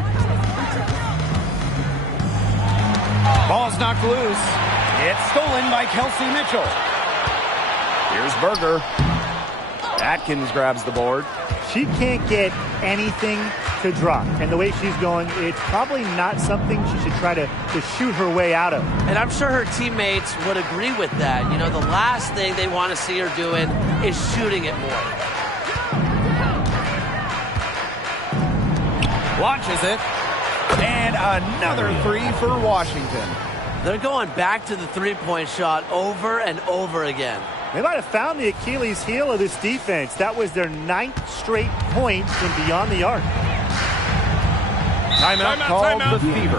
Ball's knocked loose. It's stolen by Kelsey Mitchell. Here's Berger. Atkins grabs the board. She can't get anything to drop. And the way she's going, it's probably not something she should try to shoot her way out of. And I'm sure her teammates would agree with that. You know, the last thing they want to see her doing is shooting it more. Launches it. And another three for Washington. They're going back to the three-point shot over and over again. They might have found the Achilles heel of this defense. That was their 9th straight point from beyond the arc. Timeout called the Fever.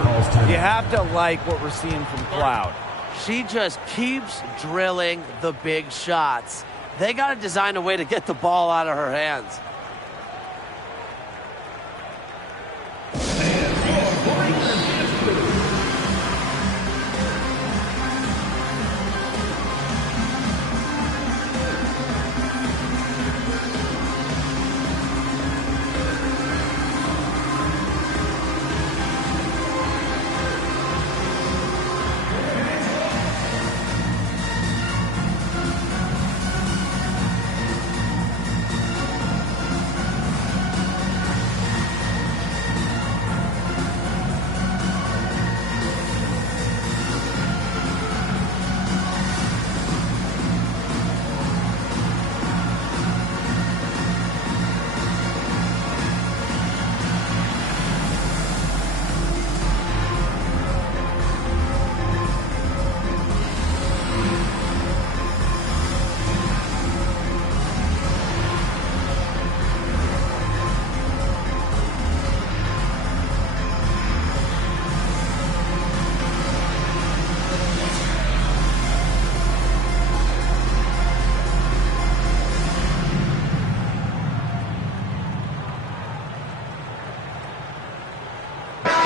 You have to like what we're seeing from Cloud. She just keeps drilling the big shots. They got to design a way to get the ball out of her hands.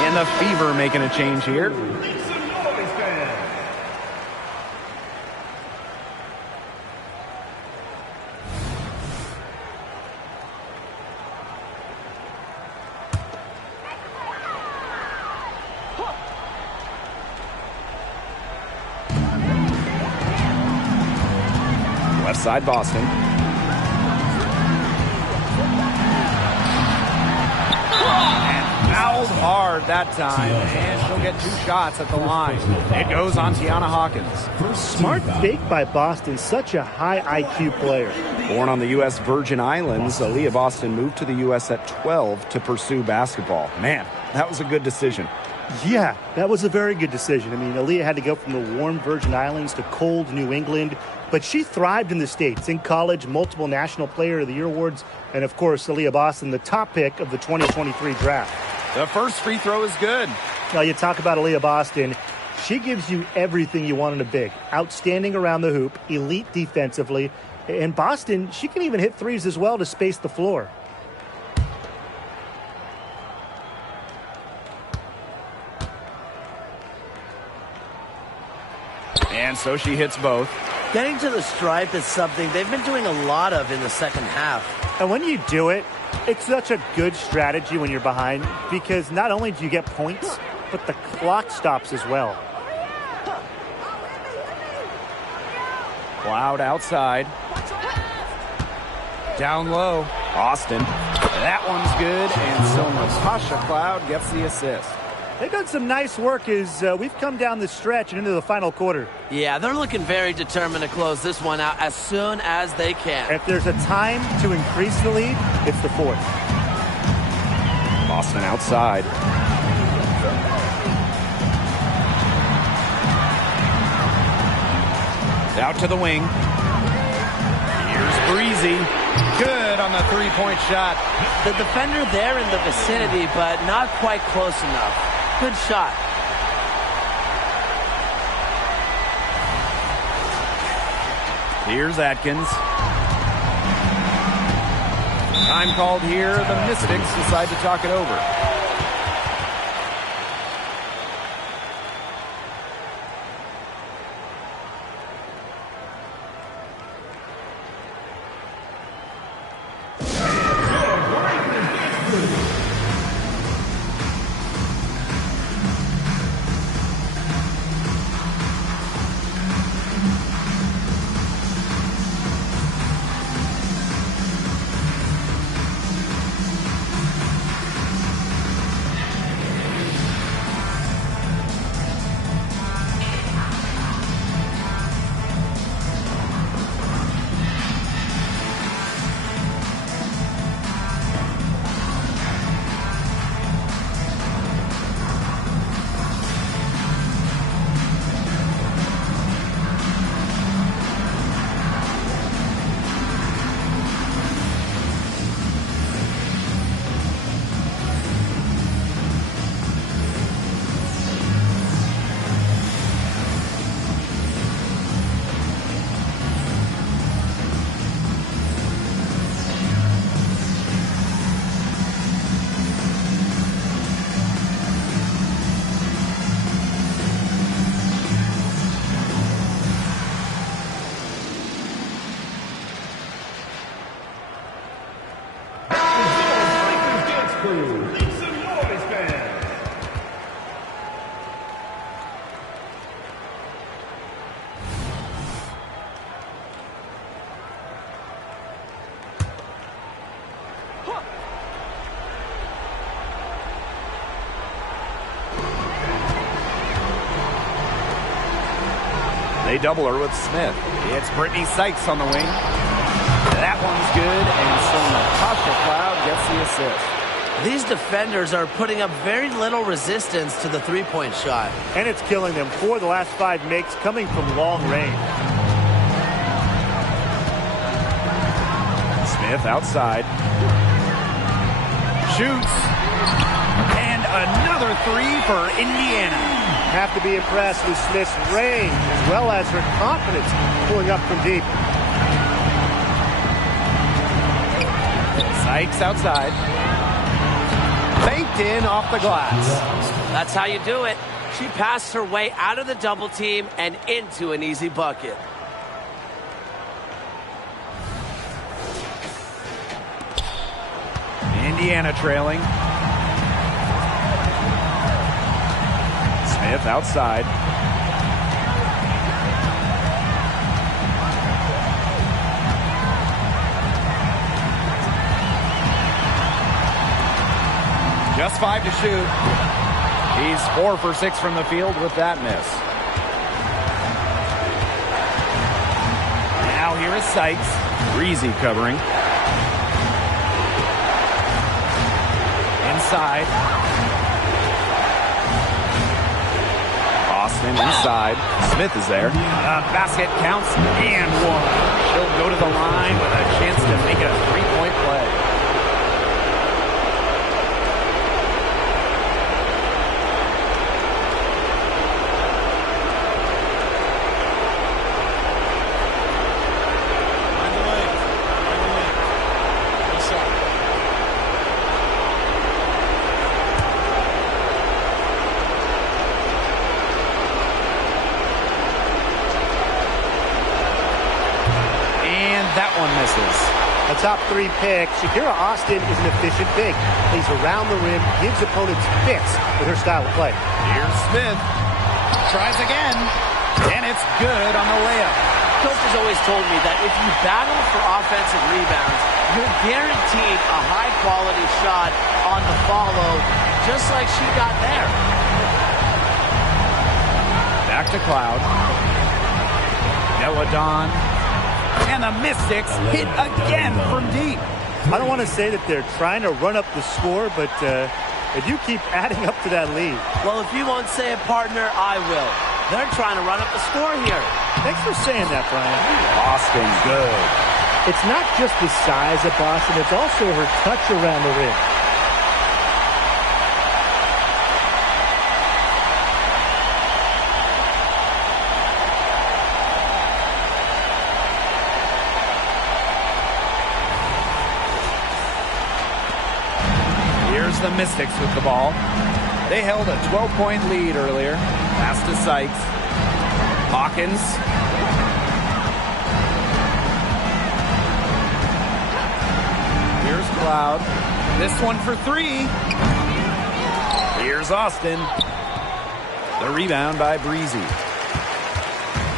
And the Fever making a change here. Left side Boston. Fouled hard that time, and she'll get 2 shots at the line. It goes on Tiana Hawkins. Smart fake by Boston. Such a high IQ player. Born on the U.S. Virgin Islands, Aaliyah Boston moved to the U.S. at 12 to pursue basketball. Man, that was a good decision. Yeah, that was a very good decision. I mean, Aaliyah had to go from the warm Virgin Islands to cold New England, but she thrived in the States. In college, multiple National Player of the Year awards, and of course, Aaliyah Boston, the top pick of the 2023 draft. The first free throw is good. Well, you talk about Aaliyah Boston. She gives you everything you want in a big. Outstanding around the hoop, elite defensively. And Boston, she can even hit threes as well to space the floor. And so she hits both. Getting to the stripe is something they've been doing a lot of in the second half. And when you do it, it's such a good strategy when you're behind, because not only do you get points, but the clock stops as well. Cloud outside. Down low. Austin. That one's good, and so Natasha Cloud gets the assist. They've done some nice work as we've come down the stretch and into the final quarter. Yeah, they're looking very determined to close this one out as soon as they can. If there's a time to increase the lead, it's the fourth. Boston outside. Out to the wing. Here's Breezy. Good on the three-point shot. The defender there in the vicinity, but not quite close enough. Good shot. Here's Atkins. Time called here. The Mystics decide to talk it over. They double her with Smith. It's Brittany Sykes on the wing. That one's good, and so Natasha Cloud gets the assist. These defenders are putting up very little resistance to the three-point shot. And it's killing them. 4 of the last 5 makes coming from long range. Smith outside. Shoots. And another three for Indiana. Have to be impressed with Smith's range as well as her confidence pulling up from deep. Sykes outside. Banked in off the glass. That's how you do it. She passed her way out of the double team and into an easy bucket. Indiana trailing. Smith outside. Just 5 to shoot. He's 4 for 6 from the field with that miss. Now here is Sykes. Breezy covering. Inside. Austin inside. Smith is there. Basket counts and one. She'll go to the line with a chance to make a three-point play. A top 3 pick. Shakira Austin is an efficient big. Plays around the rim, gives opponents fits with her style of play. Here's Smith. Tries again. And it's good on the layup. Coach has always told me that if you battle for offensive rebounds, you're guaranteed a high-quality shot on the follow, just like she got there. Back to Cloud. Noah Don. And the Mystics hit again from deep. I don't want to say that they're trying to run up the score, but if you keep adding up to that lead. Well, if you won't say it, partner, I will. They're trying to run up the score here. Thanks for saying that, Brian. Boston good. It's not just the size of Boston, it's also her touch around the rim. Here's the Mystics with the ball. They held a 12-point lead earlier. Pass to Sykes. Hawkins. Here's Cloud. This one for three. Here's Austin. The rebound by Breezy.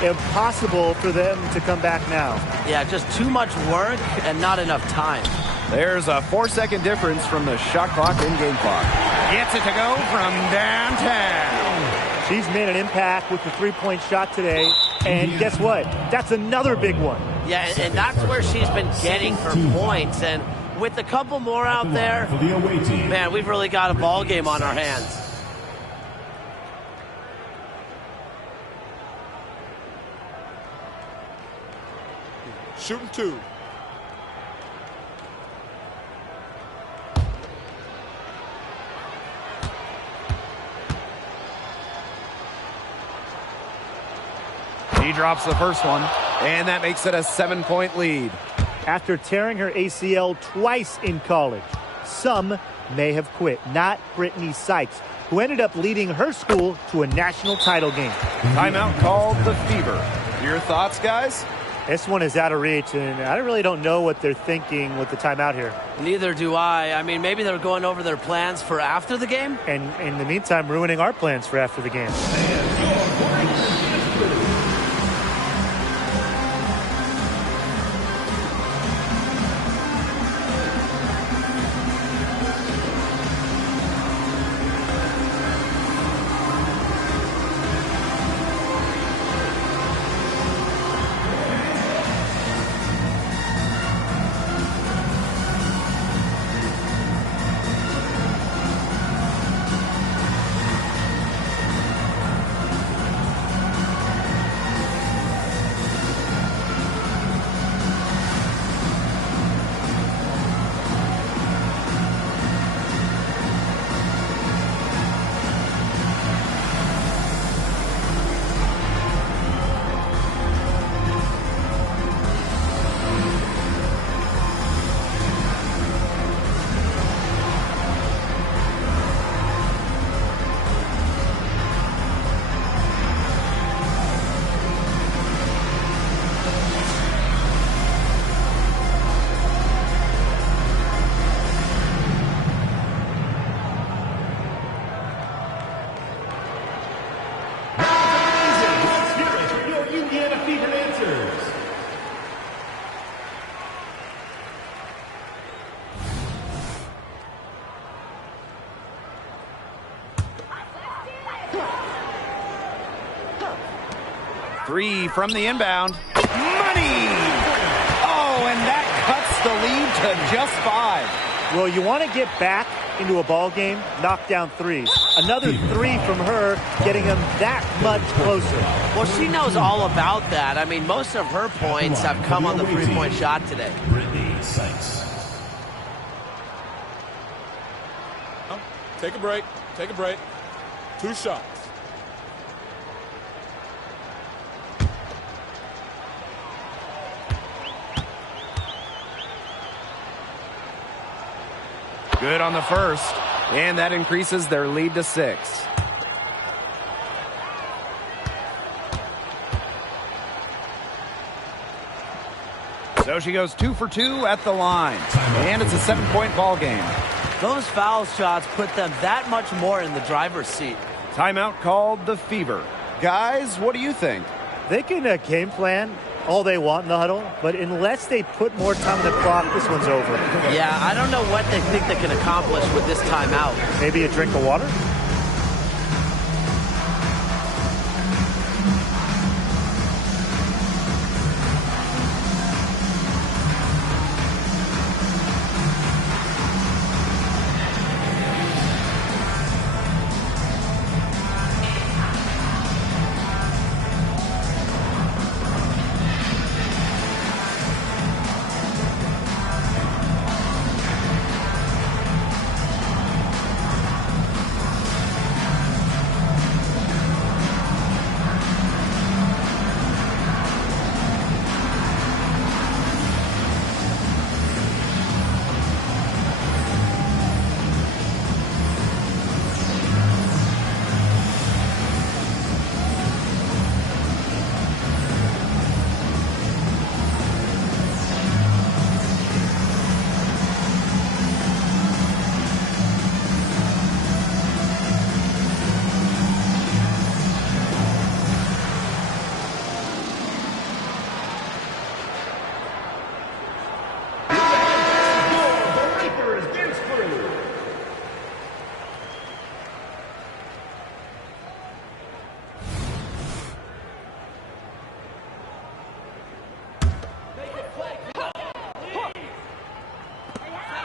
Impossible for them to come back now. Yeah, just too much work and not enough time. There's a 4-second difference from the shot clock and game clock. Gets it to go from downtown. She's made an impact with the three-point shot today. And guess what? That's another big one. Yeah, and that's where she's been getting her points. And with a couple more out there, man, we've really got a ball game on our hands. Shooting two. He drops the first one, and that makes it a 7-point lead. After tearing her ACL twice in college, some may have quit. Not Brittany Sykes, who ended up leading her school to a national title game. Timeout called the Fever. Your thoughts, guys? This one is out of reach, and I really don't know what they're thinking with the timeout here. Neither do I. I mean, maybe they're going over their plans for after the game. And in the meantime, ruining our plans for after the game. Three from the inbound. Money! Oh, and that cuts the lead to just 5. Well, you want to get back into a ball game, knock down threes. Another three from her, getting them that much closer. Well, she knows all about that. I mean, most of her points have come on the three-point shot today. Brittany Sykes. Take a break. Take a break. 2 shots. Good on the first, and that increases their lead to 6. So she goes 2 for 2 at the line, and it's a 7-point ball game. Those foul shots put them that much more in the driver's seat. Timeout called the Fever. Guys, what do you think? They can game plan all they want in the huddle, but unless they put more time on the clock, this one's over. Yeah, I don't know what they think they can accomplish with this timeout. Maybe a drink of water?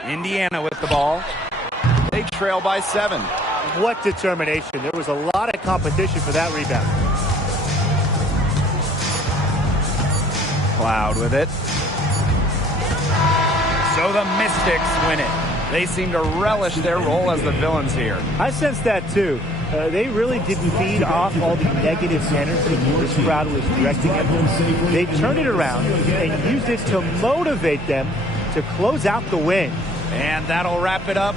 Indiana with the ball. They trail by 7. What determination. There was a lot of competition for that rebound. Cloud with it. So the Mystics win it. They seem to relish their role as the villains here. I sense that too. They really didn't feed off all the negative energy this crowd was directing at them. They turned it around and used it to motivate them to close out the win. And that'll wrap it up